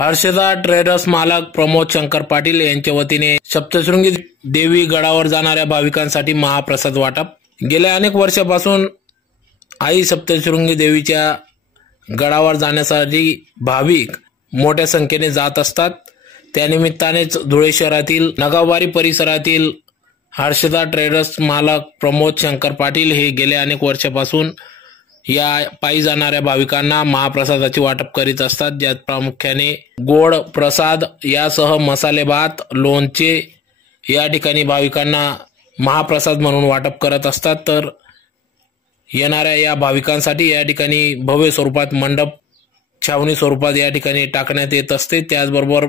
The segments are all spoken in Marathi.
हर्षदा ट्रेडर्स मालक प्रमोद शंकर पाटील यांच्या वतीने सप्तशृंगी देवी गडावर जाणाऱ्या भाविकांसाठी महाप्रसाद वाटप। गेल्या अनेक वर्षापासून आई सप्तशृंगी देवीच्या गडावर जाण्यासाठी भाविक मोठ्या संख्येने जात असतात। त्यानिमित्तानेच धुळे शहरातील नगावारी परिसरातील हर्षदा ट्रेडर्स मालक प्रमोद शंकर पाटील हे गेल्या अनेक वर्षापासून या पायी जाणाऱ्या भाविकांना महाप्रसादाचे वाटप करीत असतात, ज्यात प्रामुख्याने गोड प्रसाद यासह मसाले भात, लोणचे या ठिकाणी भाविकांना महाप्रसाद म्हणून वाटप करत असतात। तर येणाऱ्या या भाविकांसाठी या ठिकाणी भव्य स्वरूपात मंडप छावणी स्वरूपात या ठिकाणी टाकण्यात येत असते। त्याचबरोबर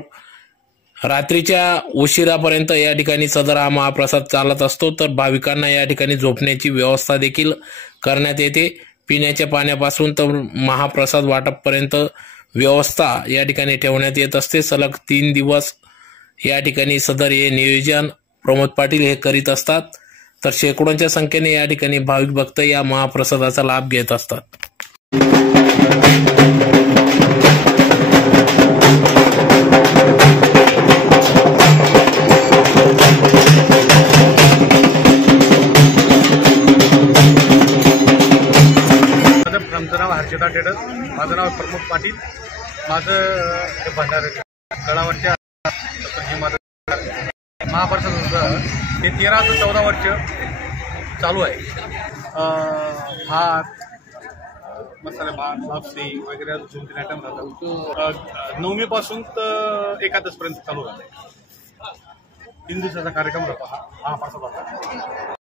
रात्रीच्या उशिरापर्यंत या ठिकाणी सदर हा महाप्रसाद चालत असतो। तर भाविकांना या ठिकाणी झोपण्याची व्यवस्था देखील करण्यात येते। पिण्याच्या पाण्यापासून तर महाप्रसाद वाटपपर्यंत व्यवस्था या ठिकाणी ठेवण्यात येत असते। सलग 3 दिवस या ठिकाणी सदर हे नियोजन प्रमोद पाटील हे करीत असतात। तर शेकडोंच्या संख्येने या ठिकाणी भाविक भक्त या महाप्रसादाचा लाभ घेत असतात। आमचं नाव हर्षदा ट्रेडर्स, माझं नाव प्रमोद पाटील, माझं भंडार गडावरच्या महाप्रसाद हे 13 ते 14 वर्ष चालू आहे। भात, मसाले भात, लापसी वगैरे 2-3 आयटम राहतात। 9वी पासून तर एकादशपर्यंत चालू राहते। 3 दिवसाचा कार्यक्रम राहतो हा महाप्रसादाचा।